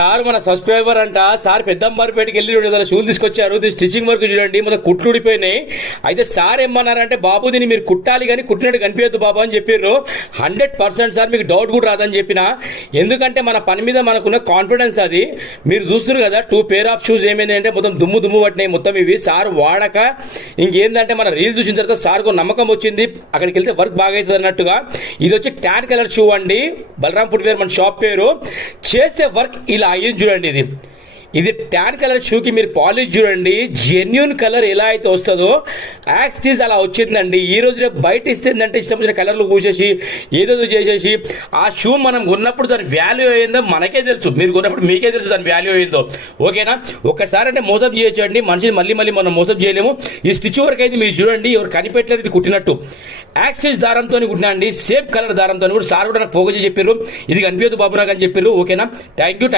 Sir మన subscriber అంట. Sir పెద్దంబారిపేటకి వెళ్ళి చూడండి షూలు తీసుకొచ్చారు. దీని స్టిచ్చింగ్ వర్క్ చూడండి, మొత్తం కుట్లు ఊడిపోయినాయి. అయితే సార్ ఏమన్నారంటే, బాబు దీన్ని మీరు కుట్టాలి కానీ కుట్టినట్టు కనిపించద్దు బాబు అని చెప్పారు. 100% సార్ మీకు డౌట్ కూడా రాదని చెప్పిన. ఎందుకంటే మన పని మీద మనకున్న కాన్ఫిడెన్స్ అది. మీరు చూస్తున్నారు కదా 2 పేర్ ఆఫ్ షూస్ ఏమైంది అంటే మొత్తం దుమ్ము పట్టినాయి మొత్తం. ఇవి సార్ వాడక ఇంకేందంటే మన రీల్ చూసిన తర్వాత సార్కు నమ్మకం వచ్చింది, అక్కడికి వెళ్తే వర్క్ బాగా అవుతుంది అన్నట్టుగా. ఇది వచ్చి ట్యాన్ కలర్ షూ అండి, బలరాం ఫుట్వేర్ మన షాప్ పేరు. చేస్తే వర్క్ ఇలా అయ్యింది చూడండి. ఇది ట్యాన్ కలర్ షూకి మీరు పాలిష్ చూడండి, జెన్యున్ కలర్ ఎలా అయితే వస్తుందో యాక్సిస్ అలా వచ్చిందండి. ఈ రోజు రేపు బయట ఇస్తుందంటే ఇష్టం వచ్చిన కలర్లు పూసేసి ఏదేదో చేసేసి ఆ షూ మనం కొన్నప్పుడు దాని వాల్యూ అయిందో మనకే తెలుసు, మీరు కొన్నప్పుడు మీకే తెలుసు దాని వాల్యూ అయిందో. ఓకేనా? ఒక్కసారి అంటే మోసం చేయొచ్చండి, మనిషిని మళ్ళీ మనం మోసం చేయలేము. ఈ స్టిచ్ వర్క్ అయితే మీరు చూడండి, ఎవరు కనిపెట్టలేదు ఇది కుట్టినట్టు. యాక్సిస్ దారంతో కుట్టినా అండి, సేమ్ కలర్ దారంతో కూడా. సార్ కూడా నాకు ఫోకస్ చేసి చెప్పారు, ఇది కనిపించదు బాబు నాకు అని చెప్పారు. ఓకేనా? Thank you.